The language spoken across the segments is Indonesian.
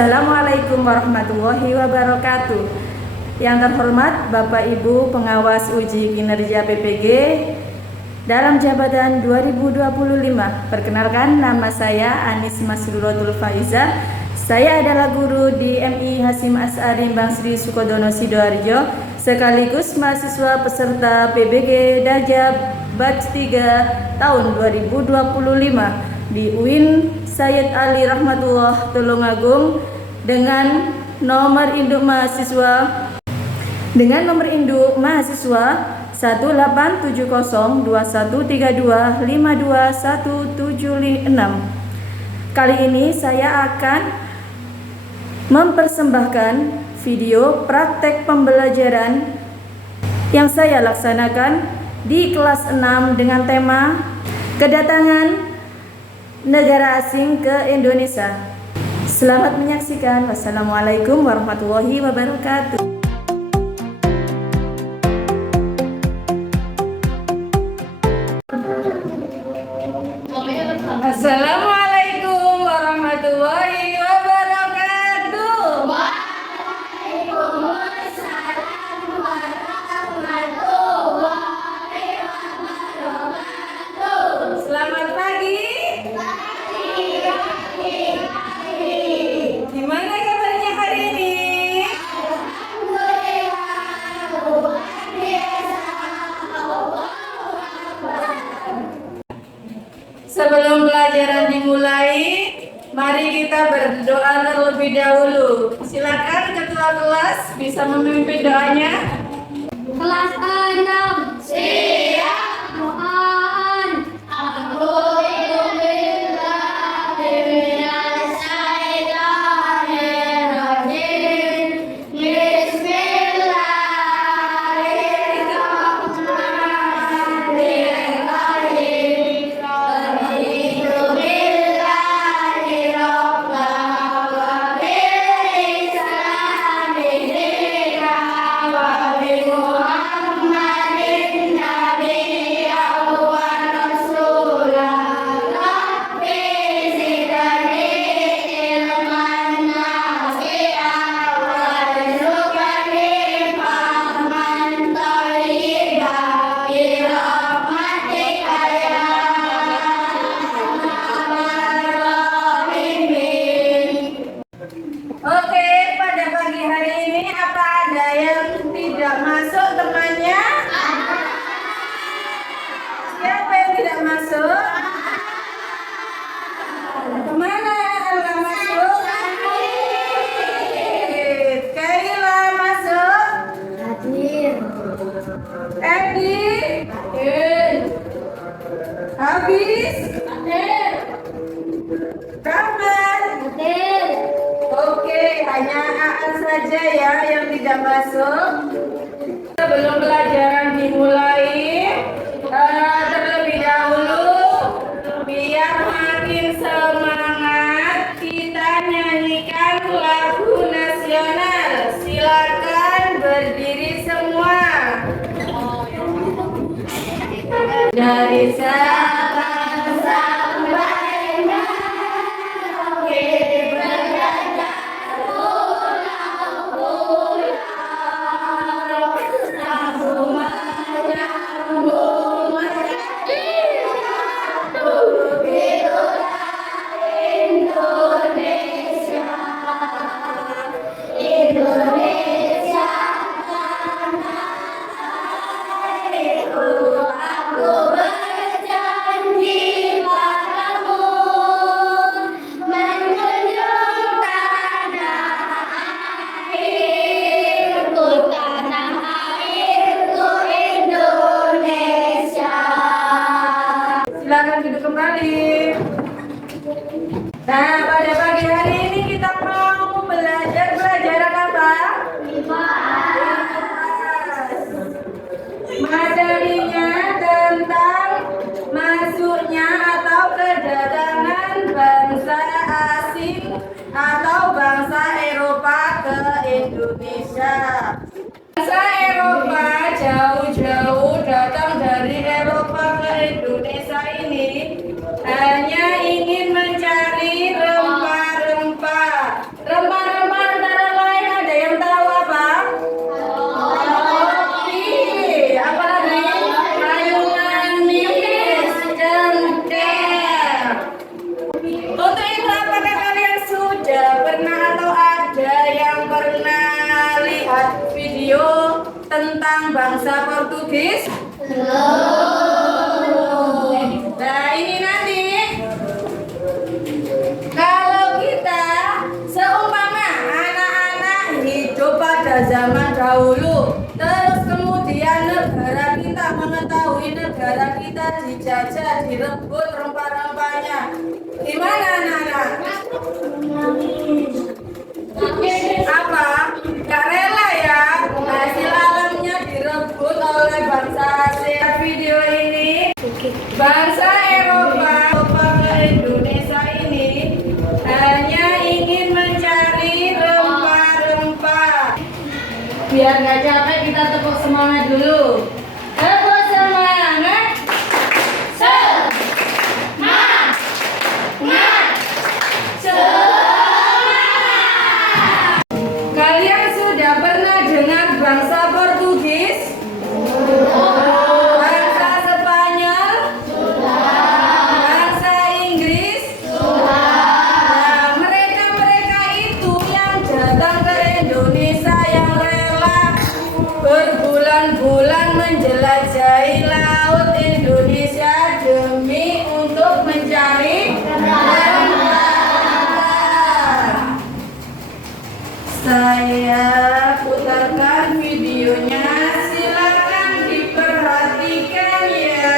Assalamualaikum warahmatullahi wabarakatuh. Yang terhormat Bapak Ibu Pengawas Uji Kinerja PPG dalam jabatan 2025. Perkenalkan, nama saya Anis Masruratul Faiza. Saya adalah guru di MI Hasyim Asy'ari Bang Sri Sukodono Sidoarjo, sekaligus mahasiswa peserta PBG Dajab Batch 3 tahun 2025 di UIN Sayyid Ali Rahmatullah Tulungagung dengan nomor induk mahasiswa 1870213252176. Kali ini saya akan mempersembahkan video praktek pembelajaran yang saya laksanakan di kelas 6 dengan tema kedatangan negara asing ke Indonesia. Selamat menyaksikan. Wassalamualaikum warahmatullahi wabarakatuh. Assalamualaikum warahmatullahi wabarakatuh. Waalaikumsalam warahmatullahi wabarakatuh. Selamat pagi. Gimana kabarnya hari ini? Alhamdulillah, luar biasa. Sebelum pelajaran dimulai, mari kita berdoa terlebih dahulu. Silakan ketua kelas bisa memimpin doanya. Kelas 6 siap doaan. Oke, pada pagi hari ini apa ada yang tidak masuk temannya? Siapa yang tidak masuk? Kemana yang nggak masuk? Kaila masuk. Edi. Habis. Kapan? Oke, hanya Aan saja ya yang tidak masuk. Sebelum pelajaran dimulai, terlebih dahulu biar makin semangat, kita nyanyikan lagu nasional. Silakan berdiri semua. Dari Sabang sampai Merauke, berjajah pulau-pulau, aku menyambung satu itulah Indonesia. Indonesia tanah airku, aku berjanji padamu menjunjung tanah airku Indonesia. Silakan duduk kembali. Nah, pada pagi hari ini kita mau belajar pelajaran apa? Materinya tentang masuknya atau kedatangan bangsa asing atau bangsa Eropa ke Indonesia. Bangsa Eropa jauh-jauh datang dari Eropa ke Indonesia ini hanya ingin mencari rempah-rempah. tentang bangsa Portugis? Nah, ini nanti kalau kita seumpama anak-anak hidup pada zaman dahulu, terus kemudian negara kita mengetahui negara kita dijajah, direbut rempah-rempahnya, gimana anak-anak? Apa? Gak rela ya hasil alamnya direbut oleh bangsa asing. Video ini bangsa Eropa ke Indonesia ini hanya ingin mencari rempah-rempah. Biar gak capek kita tepuk semangat dulu. Tepuk semangat. Semangat. Kalian sudah pernah dengar bangsa Portugis? Bangsa Spanyol? Bangsa Inggris? Nah, mereka-mereka itu yang datang ke Indonesia, yang rela berbulan-bulan menjelajahi laut Indonesia demi untuk mencari rempah. Saya putarkan videonya, silakan diperhatikan ya.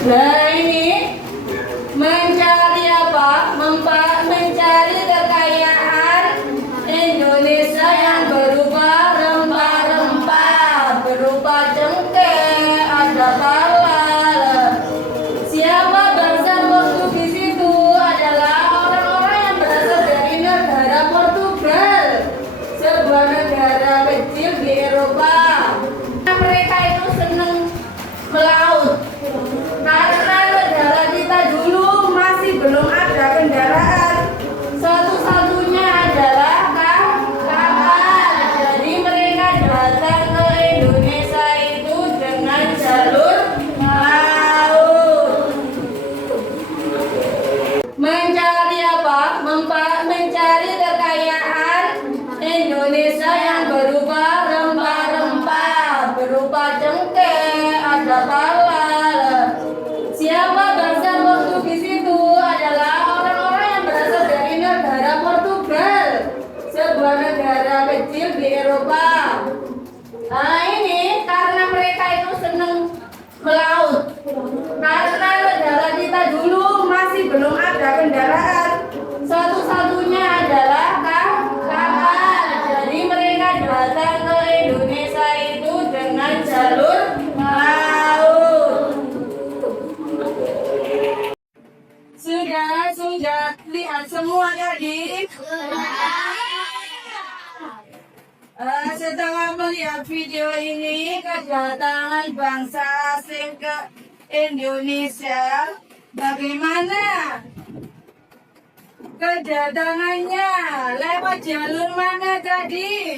Nah, ini mencari apa? Mencari kekayaan Indonesia yang berupa rempah-rempah, berupa cengkeh, ada pala. Siapa bangsa Portugis itu? Adalah orang-orang yang berasal dari negara Portugal, sebuah negara kecil di Eropa. Mereka itu senang melaut. Karena negara kita dulu masih belum ada kendaraan, satu-satunya adalah kapal. Jadi mereka datang ke Indonesia itu dengan jalur laut. Mencari apa? Mencari kekayaan Indonesia yang berupa rempah-rempah, berupa cengkeh, ada pala. Siapa bangsa Portugis itu? Adalah orang-orang yang berasal dari negara Portugal, sebuah negara kecil di Eropa. Nah, ini karena mereka itu senang melaut. Karena negara kita dulu masih belum ada kendaraan, satu-satunya adalah kapal. Jadi mereka datang ke Indonesia itu dengan jalur laut. Sudah lihat semua tadi? Setelah melihat video ini, kedatangan bangsa asing ke Indonesia, bagaimana kedatangannya? Lewat jalur mana tadi?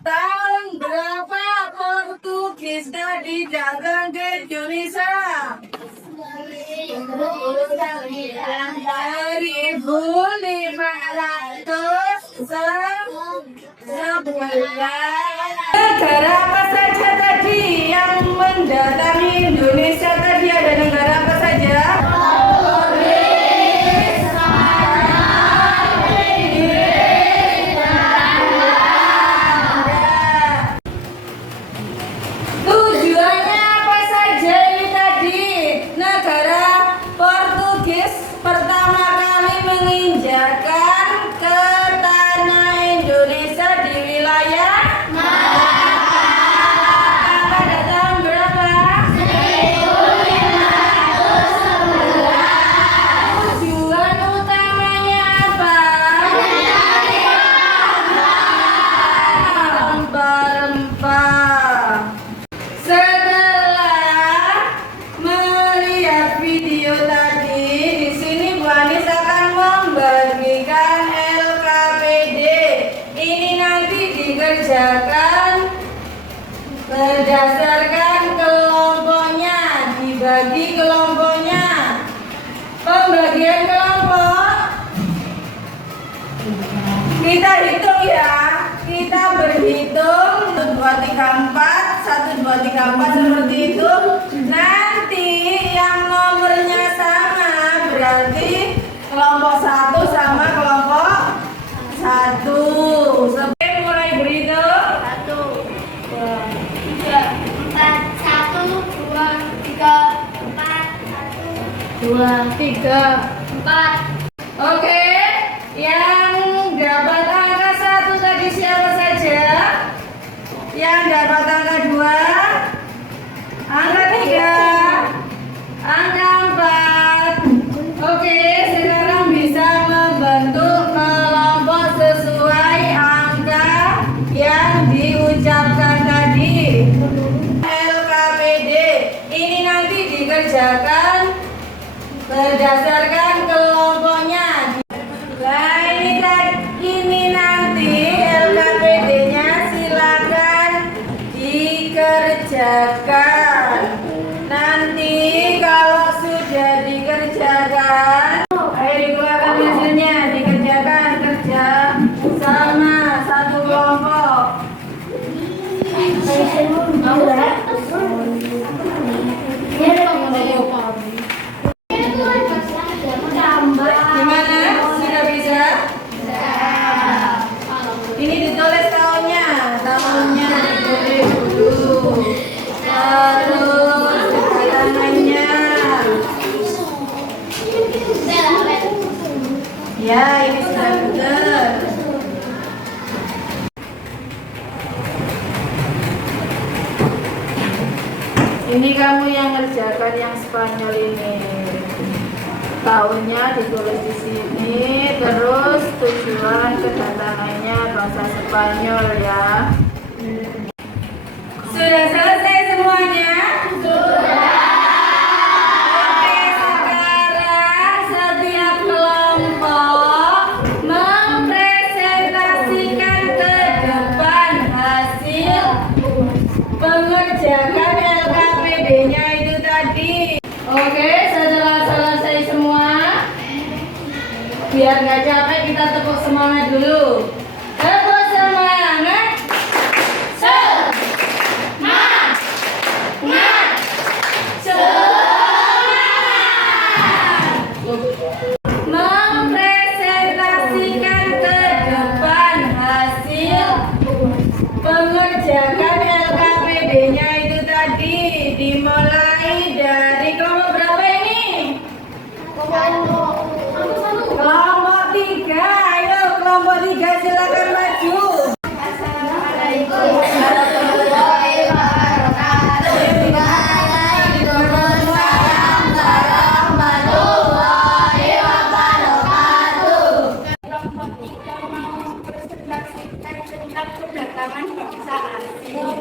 Tahun berapa Portugis tadi datang ke Indonesia? 1511. Negara apa saja tadi yang mendatangi Indonesia tadi? Ada negara apa saja? Tujuannya apa saja ini tadi? Negara Portugis pertama kali menginjakan ke tanah Indonesia di wilayah mana? Kita hitung ya. Kita berhitung 1, 2, 3, 4, 1, 2, 3, 4 seperti itu. Nanti yang nomornya sama berarti kelompok 1 sama kelompok 1. Oke, mulai berhitung. 1, 2, 3, 4, 1, 2, 3, 4, 1, 2, 3, 4. Oke, yang dapat angka 1 tadi siapa saja? Yang dapat angka 2, angka 3, angka 4. Oke, sekarang bisa membentuk kelompok sesuai angka yang diucapkan tadi. LKPD ini nanti dikerjakan berdasarkan kelompoknya. Nah, ini nanti LKPD-nya silakan dikerjakan. Nanti kalau sudah dikerjakan, ayo dikeluarkan hasilnya, dikerjakan kerja sama satu kelompok. Gimana? Sudah bisa? Ini ditulis tahunnya ditulis dulu. Terus keterangannya. Ya, ini sudah benar. Ini kamu yang ngerjakan yang Spanyol ini. Tahunnya ditulis di sini, terus tujuan kedatangannya bahasa Spanyol ya. Sudah selesai semuanya? Sudah. Oke, sekarang setiap kelompok mempresentasikan ke depan hasil pengerjaan LKPD-nya itu tadi. Oke, setelah selesai semua, biar nggak capek kita tepuk semangat dulu. Tepuk semangat. Semangat. Semangat. Mempresentasikan ke depan hasil pengerjaan LKPD-nya itu tadi. Dimulai dari kelompok berapa ini? Kelompok 3. Ayo kelompok 3 silakan maju. Assalamualaikum warahmatullahi wabarakatuh. Waalaikumsalam warahmatullahi wabarakatuh. Kelompok 3 mau mempresentasikan tentang kedatangan bangsa asing.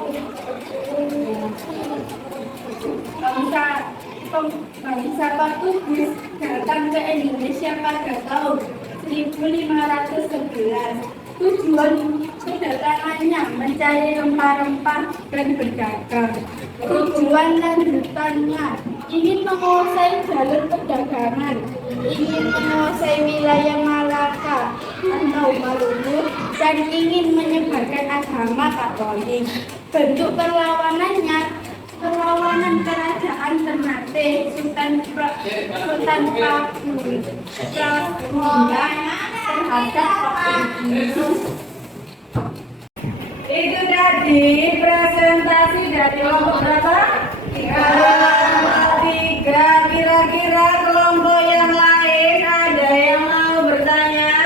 Bangsa Portugis datang ke Indonesia pada tahun 1511. Tujuan kedatangannya mencari rempah-rempah dan berdagang. Tujuan lanjutannya ingin menguasai jalur perdagangan, ingin menguasai wilayah Malaka atau Maluku, dan ingin menyebarkan agama Katolik. Bentuk perlawanannya perlawanan kerajaan Ternate Sultan Pramudia terhadap Portugis. Itu tadi presentasi dari kelompok berapa? 3. Kira-kira kelompok yang lain ada yang mau bertanya?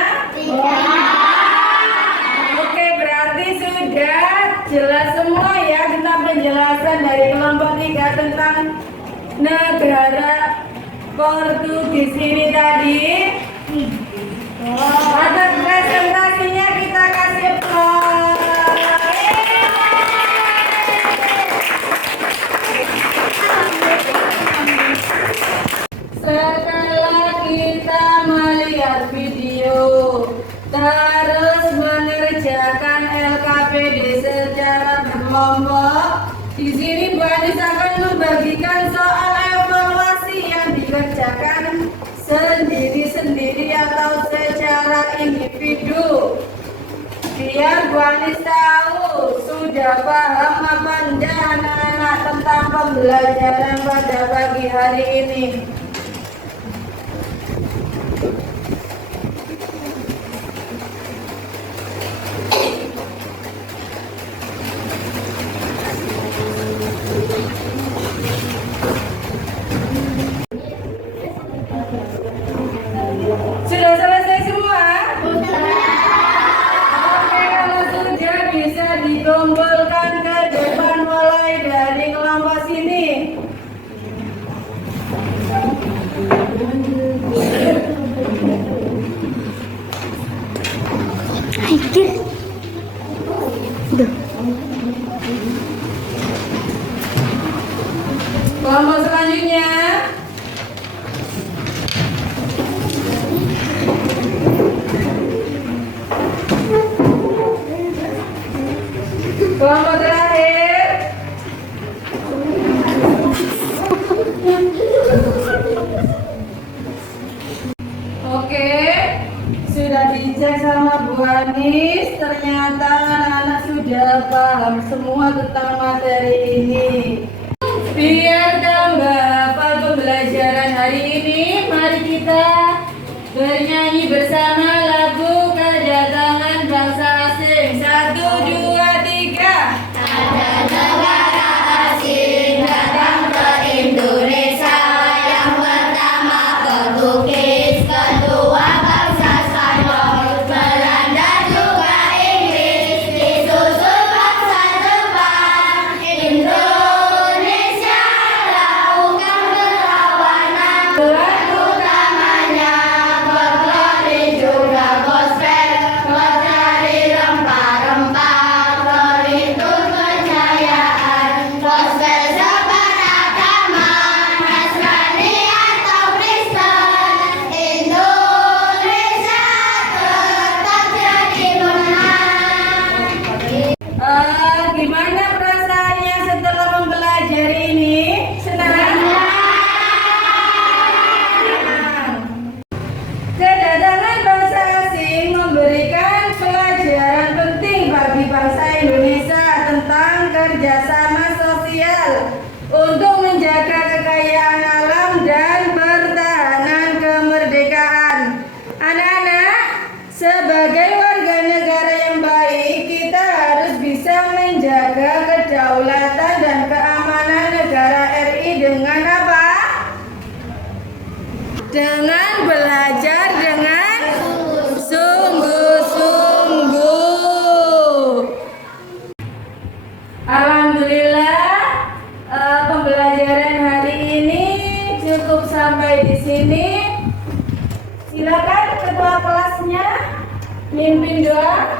Oke, berarti sudah jelas semua ya tentang penjelasan dari kelompok 3 tentang negara Portugis ini tadi. Atas presentasinya kita kasih applause. Setelah kita melihat video terus mengerjakan LKPD secara berkelompok, di sini Bu Anis akan membagikan soal evaluasi yang dikerjakan sendiri-sendiri atau secara individu. Biar Bu Anis tahu sudah paham apa enggak anak-anak tentang pembelajaran pada pagi hari ini. Sudah selesai semua? Oke, kalau sudah bisa dikumpulkan ke depan mulai dari kelompok sini. Kelompok selanjutnya. Kelompok terakhir. Oke, sudah dicek sama Bu Anis, ternyata anak-anak sudah paham semua tentang materi ini. Biar tambah hafal pembelajaran hari ini, mari kita bernyanyi bersama lagu Kedatangan Bangsa Asing. 1, 2, 3. Ada negara asing datang ke Indonesia. Yang pertama Portugis, kedua bangsa Spanyol, Belanda juga Inggris, disusul bangsa Jepang. Indonesia lakukan perlawanan, utamanya folklore juga gospel, mencari rempah-rempah, merintis kejayaan, gospel seberagama, Nasrani atau Kristen, Indonesia tetap jadi menang. Gimana perasaannya setelah mempelajari ini? Senang? Kedatangan bangsa asing memberikan pelajaran penting bagi bangsa Indonesia tentang kerjasama sosial untuk menjaga kekayaan alam dan pertahanan kemerdekaan. Anak-anak, sebagai warga negara yang baik, kita harus bisa menjaga kedaulatan dan keamanan negara RI dengan apa? Dengan belajar dengan sungguh-sungguh. Alhamdulillah, pembelajaran hari ini cukup sampai di sini. Silakan ketua kelasnya mimpin doa.